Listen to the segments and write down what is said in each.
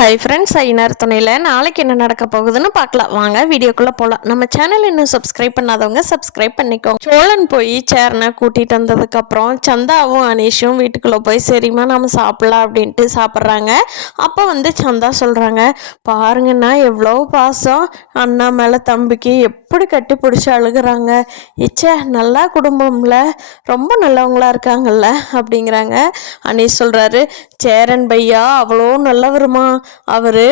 Hi friends, ஐநர் துணையில் நாளைக்கு என்ன நடக்க போகுதுன்னு பார்க்கலாம். வாங்க வீடியோக்குள்ளே போகலாம். நம்ம சேனல் இன்னும் சப்ஸ்கிரைப் பண்ணாதவங்க சப்ஸ்கிரைப் பண்ணிக்கோங்க. சோழன் போய் சேரனை கூட்டிகிட்டு வந்ததுக்கப்புறம் சந்தாவும் அனீஷும் வீட்டுக்குள்ளே போய் சரிம்மா நம்ம சாப்பிட்லாம் அப்படின்ட்டு சாப்பிட்றாங்க. அப்போ சந்தா சொல்கிறாங்க, பாருங்கன்னா எவ்வளோ பாசம் அண்ணா மேலே தம்பிக்கு எப்படி கட்டி பிடிச்சி அழுகிறாங்க. இச்சே நல்லா குடும்பம்ல ரொம்ப நல்லவங்களா இருக்காங்கல்ல அப்படிங்கிறாங்க. அனீஷ் சொல்கிறாரு, சேரன் பையா அவ்வளோ நல்லவருமா, அவர்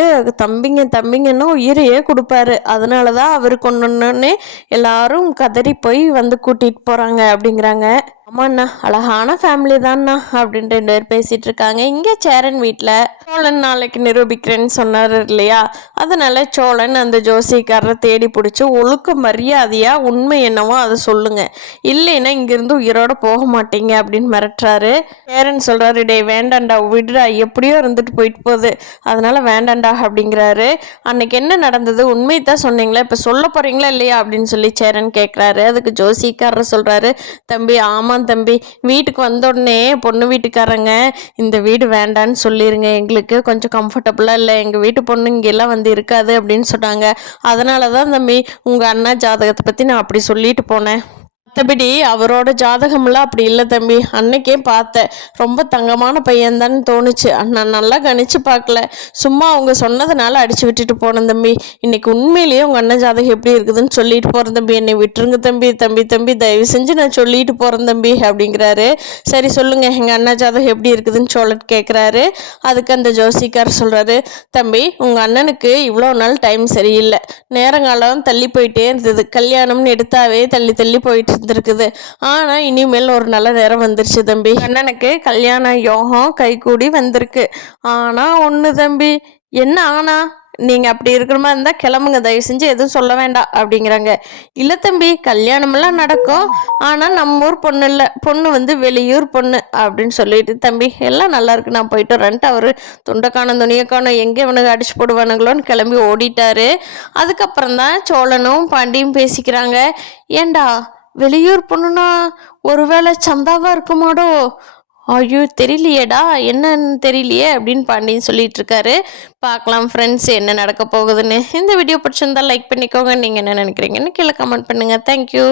தம்பிங்கன்னா உயிரையே கொடுப்பாரு, அதனால தான் அவருக்கு ஒன்று எல்லாரும் கதறி போய் கூட்டிகிட்டு போகிறாங்க அப்படிங்கிறாங்க. ஆமாண்ணா அழகான ஃபேமிலி தான்ண்ணா அப்படின்னு 2 பேர் பேசிகிட்டு இருக்காங்க. இங்கே சேரன் வீட்டில் சோழன் நாளைக்கு நிரூபிக்கிறேன்னு சொன்னார் இல்லையா, அதனால சோழன் அந்த ஜோசிக்காரரை தேடி பிடிச்சி ஒழுக்க மரியாதையாக உண்மை என்னவோ அதை சொல்லுங்க, இல்லைன்னா இங்கேருந்து உயிரோட போக மாட்டீங்க அப்படின்னு மிரட்டுறாரு. சேரன் சொல்கிறாரு, டே வேண்டாண்டா விடுடா, எப்படியோ இருந்துட்டு போயிட்டு போகுது, அதனால வேண்டாண்டா அப்படிங்கிறாரு. அன்னைக்கு என்ன நடந்தது உண்மை தான் சொன்னீங்களா, இப்போ சொல்ல போகிறீங்களா இல்லையா அப்படின்னு சொல்லி சேரன் கேட்குறாரு. அதுக்கு ஜோசிக்காரர் சொல்கிறாரு, தம்பி ஆமாம் தம்பி, வீட்டுக்கு வந்த உடனே பொண்ணு வீட்டுக்காரங்க இந்த வீடு வேண்டான்னு சொல்லிருங்க, எங்களுக்கு கொஞ்சம் கம்ஃபர்டபுளாக இல்லை, எங்கள் வீட்டு பொண்ணு இங்கெல்லாம் இருக்காது அப்படின்னு சொன்னாங்க, அதனால தான் தம்பி உங்கள் அண்ணா ஜாதகத்தை பற்றி நான் அப்படி சொல்லிட்டு போனேன். மற்றபடி அவரோட ஜாதகம்லாம் அப்படி இல்லை தம்பி, அன்னைக்கே பார்த்தேன், ரொம்ப தங்கமான பையன்தான்னு தோணுச்சு, நான் நல்லா கணிச்சு பார்க்கல, சும்மா அவங்க சொன்னதுனால அடிச்சு விட்டுட்டு போனேன் தம்பி, இன்னைக்கு உண்மையிலேயே உங்கள் அண்ணன் ஜாதகம் எப்படி இருக்குதுன்னு சொல்லிட்டு போகிறேன் தம்பி, என்னை விட்டுருங்க தம்பி, தம்பி தயவு செஞ்சு நான் சொல்லிட்டு போகிறேன் தம்பி அப்படிங்கிறாரு. சரி சொல்லுங்கள் எங்கள் அண்ணா ஜாதகம் எப்படி இருக்குதுன்னு சொல்லிட்டு கேட்குறாரு. அதுக்கு அந்த ஜோசிக்கார் சொல்கிறாரு, தம்பி உங்கள் அண்ணனுக்கு இவ்வளோ நாள் டைம் சரியில்லை, நேரங்காலம் தள்ளி போயிட்டே இருந்தது, கல்யாணம்னு எடுத்தாவே தள்ளி தள்ளி போயிட்டு இருக்குது, ஆனா இனிமேல் ஒரு நல்ல நேரம் வந்துருச்சு தம்பி, அண்ணனுக்கு கல்யாண யோகம் கைகூடி வந்திருக்கு. ஆனா ஒண்ணு தம்பி, என்ன ஆனா, நீங்க அப்படி இருக்கிற மாதிரி இருந்தா கிளம்புங்க, தயவு செஞ்சு எதுவும் சொல்ல வேண்டாம் அப்படிங்கிறாங்க. இல்ல தம்பி கல்யாணமெல்லாம் நடக்கும், ஆனா நம்ம ஊர் பொண்ணு இல்லை, பொண்ணு வெளியூர் பொண்ணு அப்படின்னு சொல்லிட்டு, தம்பி எல்லாம் நல்லா இருக்கு நான் போயிட்டு வரேன்ட்டு அவரு துண்டைக்கான துணியக்கான எங்கே இவனுக்கு அடிச்சு போடுவானுங்களோன்னு கிளம்பி ஓடிட்டாரு. அதுக்கப்புறம் தான் சோழனும் பாண்டியும் பேசிக்கிறாங்க. ஏண்டா வெளியூர் பொண்ணுனா ஒருவேளை சந்தாவா இருக்குமாடோ, ஐயோ தெரியலையேடா என்னன்னு தெரியலையே அப்படின்னு பாண்டியன் சொல்லிட்டு இருக்காரு. பார்க்கலாம் ஃப்ரெண்ட்ஸ் என்ன நடக்க போகுதுன்னு. இந்த வீடியோ பிடிச்சிருந்தா லைக் பண்ணிக்கோங்க, நீங்கள் என்ன நினைக்கிறீங்கன்னு கீழே கமெண்ட் பண்ணுங்கள். தேங்க்யூ.